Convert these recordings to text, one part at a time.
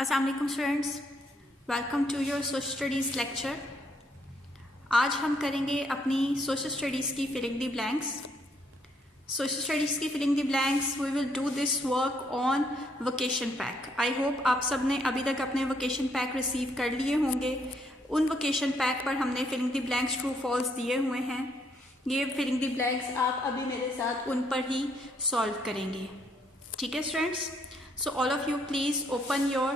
अस्सलाम वालेकुम students, welcome to your social studies lecture. आज हम करेंगे अपनी सोशल स्टडीज़ की filling the blanks. Social studies की filling the blanks we will do this work on vocation pack. I hope आप सब ने अभी तक अपने वोकेशन पैक रिसीव कर लिए होंगे। उन वोकेशन पैक पर हमने filling the blanks true false दिए हुए हैं। ये फिलिंग द ब्लैंक्स आप अभी मेरे साथ उन पर ही सॉल्व करेंगे, ठीक है students? So all of you please open your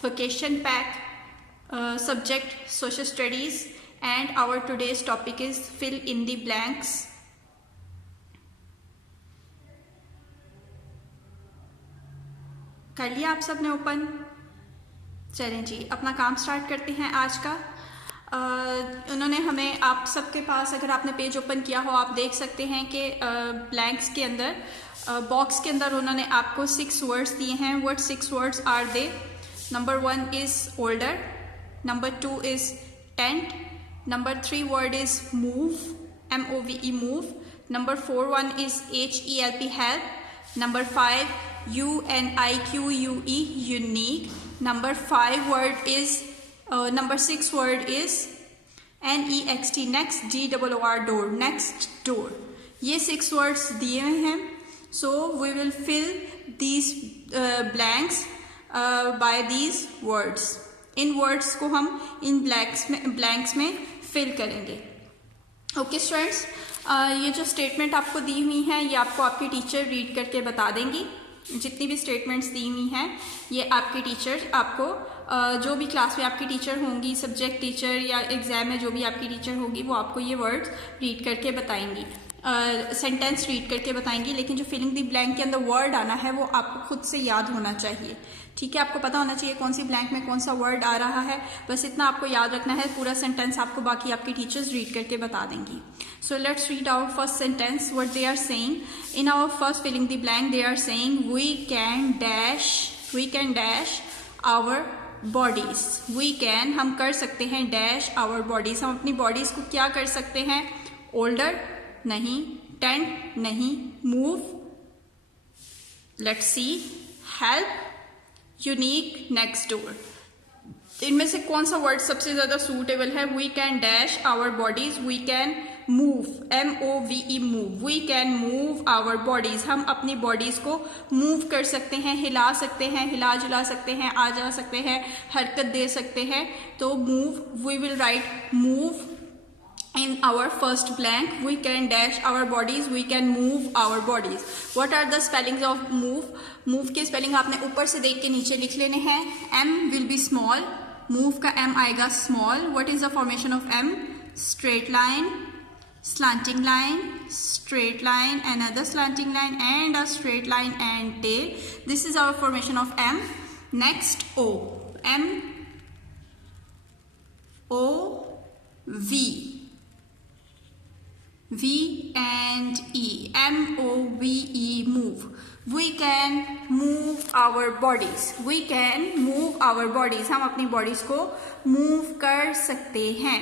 vacation pack, subject social studies, and our today's topic is fill in the blanks. कर लिया आप सब ने ओपन? चलें जी, अपना काम स्टार्ट करते हैं आज का। उन्होंने हमें, आप सबके पास अगर आपने पेज ओपन किया हो आप देख सकते हैं कि ब्लैंक्स के अंदर, बॉक्स के अंदर उन्होंने आपको 6 वर्ड्स दिए हैं। What 6 words are they? Number 1 is older, number 2 is tent, number 3 word is move, MOVE move, number 4 1 is HELP help, number 5 UNIQUE unique, number 5 word is number 6 word is NEXT next, DOOR door, next door. ये 6 words दिए हुए हैं। So we will fill these blanks by these words. In words को हम इन blanks में fill करेंगे। Okay students, ये जो स्टेटमेंट आपको दी हुई हैं ये आपको आपकी टीचर रीड करके बता देंगी। जितनी भी स्टेटमेंट्स दी हुई हैं ये आपकी टीचर आपको, जो भी क्लास में आपकी टीचर होंगी, सब्जेक्ट टीचर या एग्जाम में जो भी आपकी टीचर होगी वो आपको ये वर्ड्स रीड करके बताएंगी, सेंटेंस रीड करके बताएंगी। लेकिन जो फिलिंग द ब्लैंक के अंदर वर्ड आना है वो आपको खुद से याद होना चाहिए, ठीक है? आपको पता होना चाहिए कौन सी ब्लैंक में कौन सा वर्ड आ रहा है, बस इतना आपको याद रखना है। पूरा सेंटेंस आपको बाकी आपकी टीचर्स रीड करके बता देंगी। So let's read our first sentence. What they are saying in our first filling the blank, they are saying we can dash our bodies. We can, हम कर सकते हैं, डैश आवर बॉडीज, हम अपनी bodies को क्या कर सकते हैं? ओल्डर नहीं, टेंट नहीं, move, let's see, help, unique, next door. इनमें से कौन सा वर्ड सबसे ज्यादा सूटेबल है? We can dash our bodies, we can move, MOVE move, we can move our bodies, हम अपनी बॉडीज को मूव कर सकते हैं, हिला सकते हैं, हिला जुला सकते हैं, आ जा सकते हैं, हरकत दे सकते हैं। तो move, we will write move in our first blank. We can dash our bodies, we can move our bodies. What are the spellings of move? Move के spelling आपने ऊपर से देख के नीचे लिख लेने हैं। M will be small, move का M आएगा small. What is the formation of M? Straight line, slanting line, straight line, another slanting line, and a straight line and tail. This is our formation of M. Next O, M O V, V and E, MOVE move. We can move our bodies. We can move our bodies. हम अपनी bodies को move कर सकते हैं।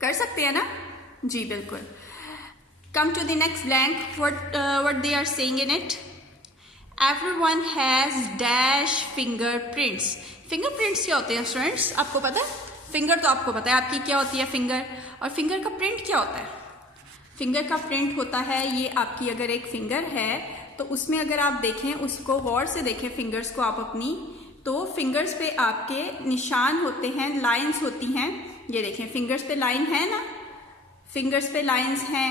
कर सकते हैं ना जी? बिल्कुल। Come to the next blank. What they are saying in it? Everyone has dash fingerprints. Fingerprints क्या होते हैं स्टूडेंट्स? आपको पता है? फिंगर तो आपको पता है आपकी क्या होती है, फिंगर। और फिंगर का प्रिंट क्या होता है? फिंगर का प्रिंट होता है, ये आपकी अगर एक फिंगर है तो उसमें अगर आप देखें, उसको गौर से देखें फिंगर्स को आप अपनी, तो फिंगर्स पे आपके निशान होते हैं, लाइंस होती हैं। ये देखें फिंगर्स पे लाइन है ना, फिंगर्स पे लाइंस हैं,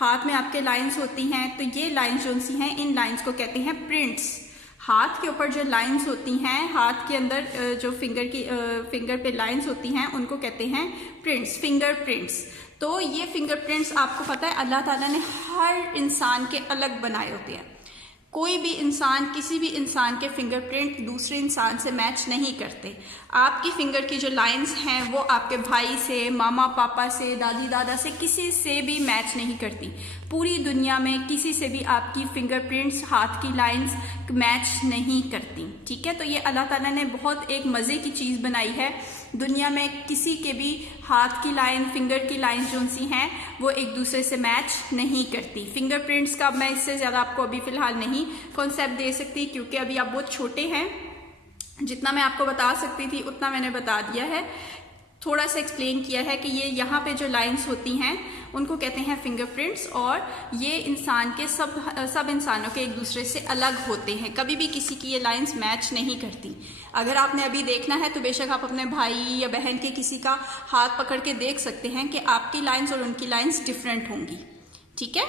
हाथ में आपके लाइंस होती हैं। तो ये लाइंस जो सी हैं, इन लाइंस को कहते हैं प्रिंट्स। हाथ के ऊपर जो लाइंस होती हैं, हाथ के अंदर जो फिंगर पे लाइंस होती हैं उनको कहते हैं प्रिंट्स, फिंगर प्रिंट्स। तो ये फिंगर प्रिंट्स आपको पता है अल्लाह ताला ने हर इंसान के अलग बनाए होते हैं। कोई भी इंसान, किसी भी इंसान के फिंगरप्रिंट दूसरे इंसान से मैच नहीं करते। आपकी फिंगर की जो लाइंस हैं वो आपके भाई से, मामा पापा से, दादी दादा से, किसी से भी मैच नहीं करती। पूरी दुनिया में किसी से भी आपकी फिंगरप्रिंट्स, हाथ की लाइंस मैच नहीं करती, ठीक है? तो ये अल्लाह ताला ने बहुत एक मज़े की चीज़ बनाई है। दुनिया में किसी के भी हाथ की लाइन, फिंगर की लाइन जो सी हैं वो एक दूसरे से मैच नहीं करती। फिंगरप्रिंट्स का मैं इससे ज़्यादा आपको अभी फ़िलहाल नहीं कॉन्सेप्ट दे सकती क्योंकि अभी आप बहुत छोटे हैं। जितना मैं आपको बता सकती थी उतना मैंने बता दिया है, थोड़ा सा एक्सप्लेन किया है कि ये यहाँ पे जो लाइंस होती हैं उनको कहते हैं फिंगरप्रिंट्स, और ये इंसान के सब इंसानों के एक दूसरे से अलग होते हैं, कभी भी किसी की ये लाइंस मैच नहीं करती। अगर आपने अभी देखना है तो बेशक आप अपने भाई या बहन के किसी का हाथ पकड़ के देख सकते हैं कि आपकी लाइंस और उनकी लाइंस डिफरेंट होंगी, ठीक है।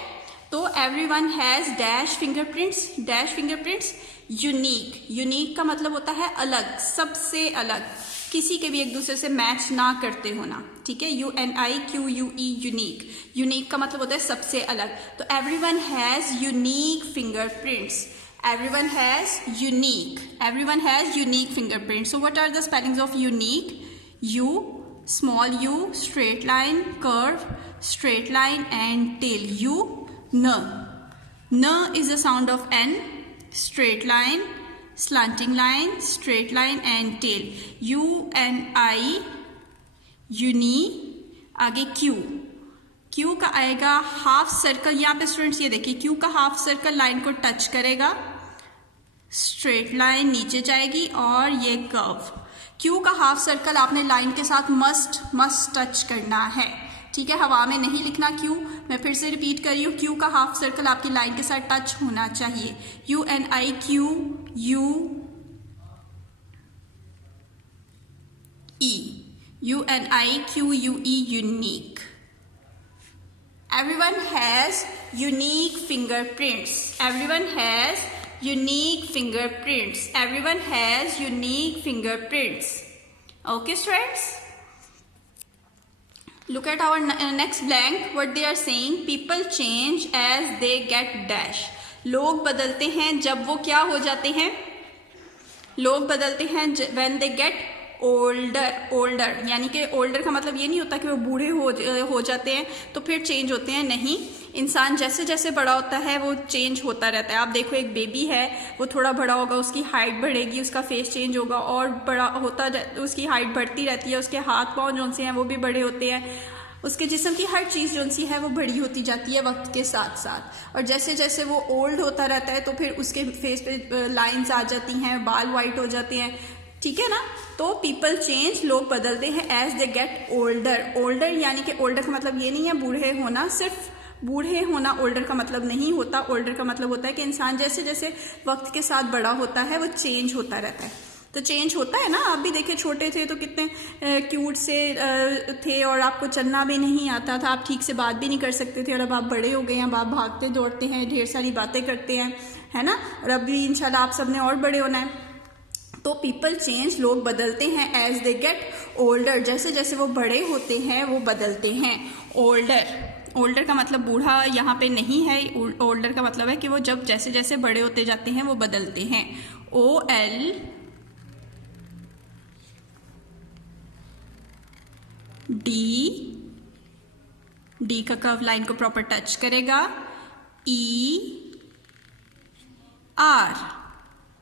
तो everyone has dash fingerprints, dash fingerprints. Unique, unique का मतलब होता है अलग, सबसे अलग, किसी के भी एक दूसरे से मैच ना करते होना, ठीक है। UNIQUE, यूनिक, यूनिक का मतलब होता है सबसे अलग। तो everyone has unique fingerprints, everyone has unique, everyone has unique fingerprints. So what are the spellings of unique? U, small u, straight line, curve, straight line and tail. U, N is the sound of N, straight line, slanting line, straight line and tail. UNI, uni, आगे Q, Q का आएगा half circle. यहाँ पे students ये देखिए Q का half circle line को touch करेगा, स्ट्रेट लाइन नीचे जाएगी और ये कर्व। Q का हाफ सर्कल आपने लाइन के साथ मस्ट टच करना है, ठीक है, हवा में नहीं लिखना Q। मैं फिर से रिपीट कर रही हूँ, Q का हाफ सर्कल आपकी लाइन के साथ टच होना चाहिए। UNIQUE, UNIQUE, unique. Everyone has unique fingerprints. Everyone has unique fingerprints. Everyone has unique fingerprints. Okay, students? Look at our next blank. What they are saying? People change as they get dash. लोग बदलते हैं जब वो क्या हो जाते हैं? लोग बदलते हैं when they get older, यानी कि ओल्डर का मतलब ये नहीं होता कि वो बूढ़े हो जाते हैं तो फिर चेंज होते हैं, नहीं। इंसान जैसे जैसे बड़ा होता है वो चेंज होता रहता है। आप देखो एक बेबी है, वो थोड़ा बड़ा होगा, उसकी हाइट बढ़ेगी, उसका फेस चेंज होगा और बड़ा होता, उसकी हाइट बढ़ती रहती है, उसके हाथ पाँव जो से हैं वो भी बड़े होते हैं, उसके जिस्म की हर चीज़ जो सी है वो बड़ी होती जाती है वक्त के साथ साथ। और जैसे जैसे वो ओल्ड होता रहता है तो फिर उसके फेस पे लाइंस आ जाती हैं, बाल वाइट हो जाते हैं, ठीक है ना। तो पीपल चेंज, लोग बदलते हैं as they get older. Older यानी कि ओल्डर का मतलब ये नहीं है बूढ़े होना, सिर्फ बूढ़े होना ओल्डर का मतलब नहीं होता। ओल्डर का मतलब होता है कि इंसान जैसे जैसे वक्त के साथ बड़ा होता है वो चेंज होता रहता है। तो चेंज होता है ना, आप भी देखिए छोटे थे तो कितने क्यूट से थे और आपको चलना भी नहीं आता था, आप ठीक से बात भी नहीं कर सकते थे, और अब आप बड़े हो गए हैं, अब आप भागते दौड़ते हैं, ढेर सारी बातें करते हैं, है ना। और अब भी इंशाल्लाह आप सबने और बड़े होना है। तो पीपल चेंज, लोग बदलते हैं एज दे गेट ओल्डर, जैसे जैसे वो बड़े होते हैं वो बदलते हैं। ओल्डर, ओल्डर का मतलब बूढ़ा यहाँ पे नहीं है, ओल्डर का मतलब है कि वो जब जैसे जैसे बड़े होते जाते हैं वो बदलते हैं। डी का कर्व लाइन को प्रॉपर टच करेगा। ER,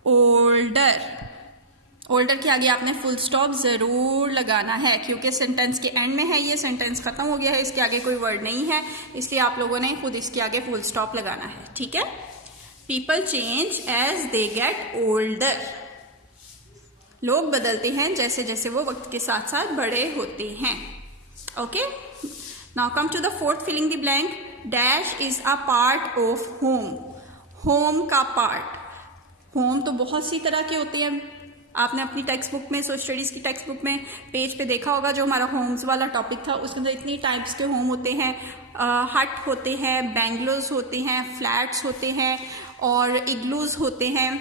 older. ओल्डर के आगे आपने फुल स्टॉप ज़रूर लगाना है क्योंकि सेंटेंस के एंड में है, ये सेंटेंस खत्म हो गया है, इसके आगे कोई वर्ड नहीं है, इसलिए आप लोगों ने खुद इसके आगे फुल स्टॉप लगाना है, ठीक है। People change as they get older, लोग बदलते हैं जैसे जैसे वो वक्त के साथ साथ बड़े होते हैं। Okay, now come to the fourth filling the blank. Dash is a part of home. Home का पार्ट, होम तो बहुत सी तरह के होते हैं, आपने अपनी टेक्स्ट बुक में, सोशल स्टडीज़ की टेक्स्ट बुक में पेज पे देखा होगा, जो हमारा होम्स वाला टॉपिक था उसके अंदर इतनी टाइप्स के होम होते हैं। हट होते हैं, बेंगलोज होते हैं, फ्लैट्स होते हैं और इग्लूज होते हैं।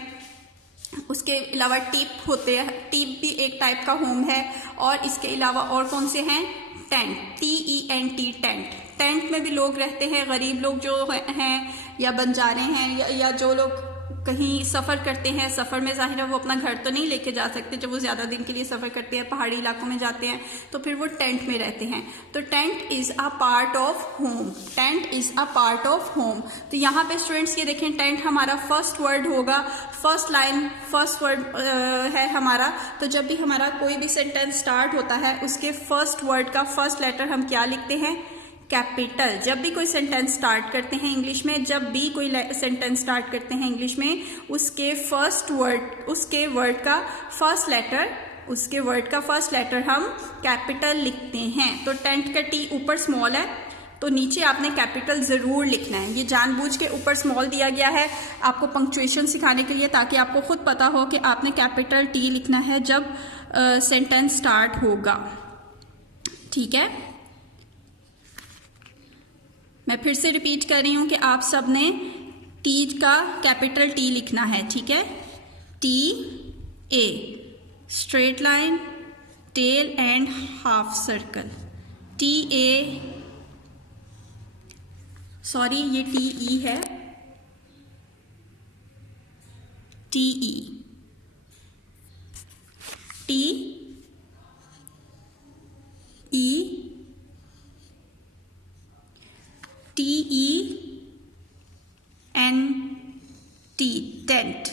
उसके अलावा टीप होते हैं, टीप भी एक टाइप का होम है। और इसके अलावा और कौन से हैं? Tent, TENT, tent. टेंट में भी लोग रहते हैं, गरीब लोग जो हैं या बंजारे हैं या जो लोग कहीं सफ़र करते हैं। सफ़र में ज़ाहिर है वो अपना घर तो नहीं लेके जा सकते, जब वो ज़्यादा दिन के लिए सफ़र करते हैं, पहाड़ी इलाकों में जाते हैं तो फिर वो टेंट में रहते हैं। तो tent is a part of home, tent is a part of home. तो यहाँ पे स्टूडेंट्स ये देखें, टेंट हमारा फर्स्ट वर्ड होगा, फर्स्ट लाइन फर्स्ट वर्ड है हमारा। तो जब भी हमारा कोई भी सेंटेंस स्टार्ट होता है उसके फर्स्ट वर्ड का फर्स्ट लेटर हम क्या लिखते हैं? कैपिटल। जब भी कोई सेंटेंस स्टार्ट करते हैं इंग्लिश में, जब भी कोई सेंटेंस स्टार्ट करते हैं इंग्लिश में, उसके वर्ड का फर्स्ट लेटर हम कैपिटल लिखते हैं। तो टेंट का टी ऊपर स्मॉल है तो नीचे आपने कैपिटल ज़रूर लिखना है। ये जानबूझ के ऊपर स्मॉल दिया गया है आपको पंक्चुएशन सिखाने के लिए, ताकि आपको खुद पता हो कि आपने कैपिटल टी लिखना है जब सेंटेंस स्टार्ट होगा। ठीक है, मैं फिर से रिपीट कर रही हूं कि आप सब ने टी का कैपिटल टी लिखना है। ठीक है, T A, straight line, tail and half circle. T A, sorry ये टी ई है, T E, T E, T E N T, tent.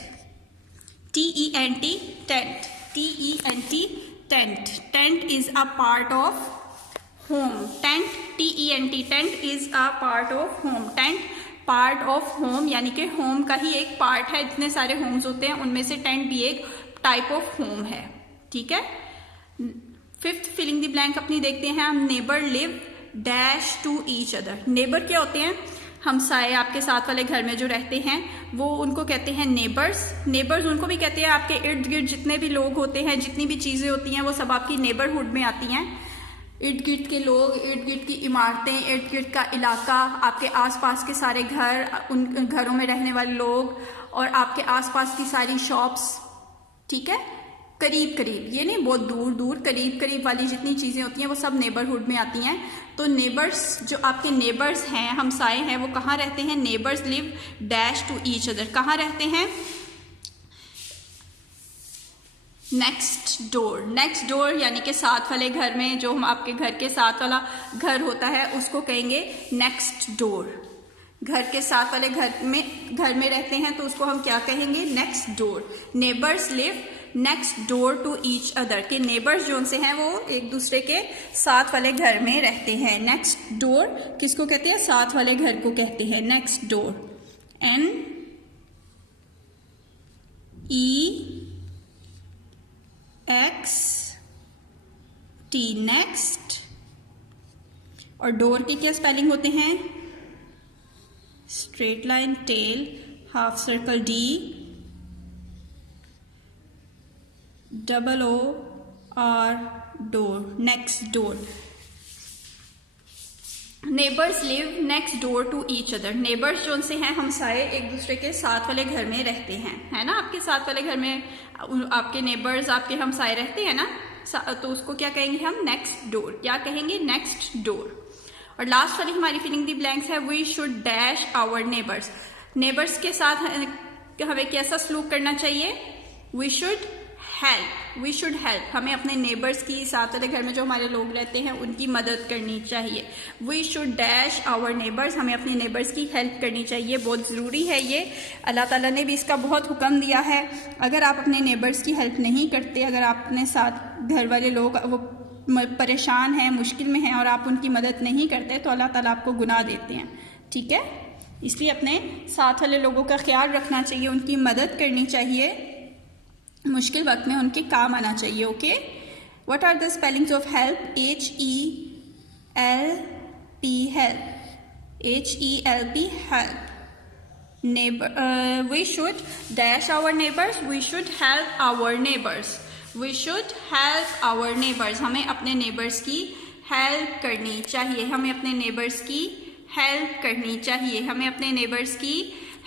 T E N T, tent. T E N T, tent. Tent is a part of home. Tent, T E N T, tent is a part of home. Tent part of home यानी कि home का ही एक part है। इतने सारे Holmes होते हैं, उनमें से टेंट भी एक टाइप ऑफ होम है। ठीक है, फिफ्थ फिलिंग द ब्लैंक अपनी देखते हैं हम। Neighbour live dash to each other. Neighbour क्या होते हैं? हमसाए, आपके साथ वाले घर में जो रहते हैं वो उनको कहते हैं नेबर्स। नेबर्स उनको भी कहते हैं आपके इर्द गिर्द जितने भी लोग होते हैं, जितनी भी चीज़ें होती हैं वो सब आपकी नेबरहुड में आती हैं। इर्द गिर्द के लोग, इर्द गिर्द की इमारतें, इर्द गिर्द का इलाका, आपके आसपास के सारे घर, उन घरों में रहने वाले लोग और आपके आसपास की सारी शॉप्स। ठीक है, करीब करीब, ये नहीं बहुत दूर दूर, करीब करीब वाली जितनी चीज़ें होती हैं वो सब नेबरहुड में आती हैं। तो नेबर्स, जो आपके नेबर्स हैं, हमसाए हैं, वो कहाँ रहते हैं? Neighbours live dash to each other. कहाँ रहते हैं? Next door. नेक्स्ट डोर यानी कि साथ वाले घर में, जो हम आपके घर के साथ वाला घर होता है उसको कहेंगे नेक्स्ट डोर। घर के साथ वाले घर में रहते हैं तो उसको हम क्या कहेंगे? Next door. Neighbours live next door to each other, के नेबर्स जो उनसे हैं वो एक दूसरे के साथ वाले घर में रहते हैं। नेक्स्ट डोर किसको कहते हैं? साथ वाले घर को कहते हैं next door. N E X T, next. और डोर की क्या स्पेलिंग होते हैं? Straight line, tail, half circle, D, double O R, door, next door. Neighbours live next door to each other. Neighbours जो उनसे हैं हमसाए, एक दूसरे के साथ वाले घर में रहते हैं, है ना। आपके साथ वाले घर में आपके नेबर्स, आपके हमसाए रहते हैं ना, तो उसको क्या कहेंगे हम? Next door. क्या कहेंगे? Next door. और लास्ट वाली हमारी फिलिंग दी ब्लैंक्स है, we should dash our neighbours. Neighbours के साथ हमें कैसा सलूक करना चाहिए? We should help. We should help, हमें अपने नेबर्स की, साथ वाले घर में जो हमारे लोग रहते हैं उनकी मदद करनी चाहिए। We should dash our neighbours, हमें अपने नेबर्स की हेल्प करनी चाहिए। बहुत ज़रूरी है ये, अल्लाह ताला ने भी इसका बहुत हुक्म दिया है। अगर आप अपने नेबर्स की हेल्प नहीं करते, अगर आप अपने साथ घर वाले लोग वो परेशान हैं, मुश्किल में हैं और आप उनकी मदद नहीं करते तो अल्लाह ताला आपको गुनाह देते हैं। ठीक है, इसलिए अपने साथ वाले लोगों का ख्याल रखना चाहिए, उनकी मदद करनी चाहिए, मुश्किल वक्त में उनके काम आना चाहिए। Okay, what are the spellings of help? HELP, help. HELP, help. Neighbour, we should dash our neighbours, we should help our neighbours. We should help our neighbours, हमें अपने नेबर्स की हेल्प करनी चाहिए, हमें अपने नेबर्स की हेल्प करनी चाहिए, हमें अपने नेबर्स की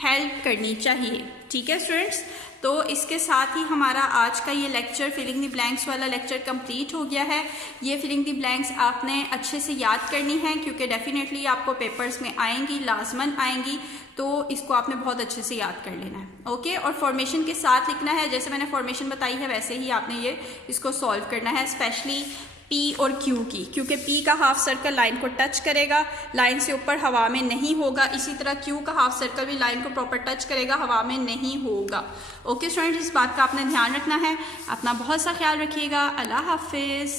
हेल्प करनी चाहिए। ठीक है स्टूडेंट्स, तो इसके साथ ही हमारा आज का ये लेक्चर, फिलिंग द ब्लैंक्स वाला लेक्चर कंप्लीट हो गया है। ये फिलिंग द ब्लैंक्स आपने अच्छे से याद करनी है क्योंकि डेफिनेटली आपको पेपर्स में आएंगी, लाजमन आएंगी, तो इसको आपने बहुत अच्छे से याद कर लेना है। ओके, और फॉर्मेशन के साथ लिखना है, जैसे मैंने फॉर्मेशन बताई है वैसे ही आपने इसको सॉल्व करना है, स्पेशली पी और क्यू की, क्योंकि पी का हाफ सर्कल लाइन को टच करेगा, लाइन से ऊपर हवा में नहीं होगा। इसी तरह क्यू का हाफ सर्कल भी लाइन को प्रॉपर टच करेगा, हवा में नहीं होगा। ओके स्टूडेंट्स, इस बात का आपने ध्यान रखना है। अपना बहुत सा ख्याल रखिएगा। अल्लाह हाफिज़।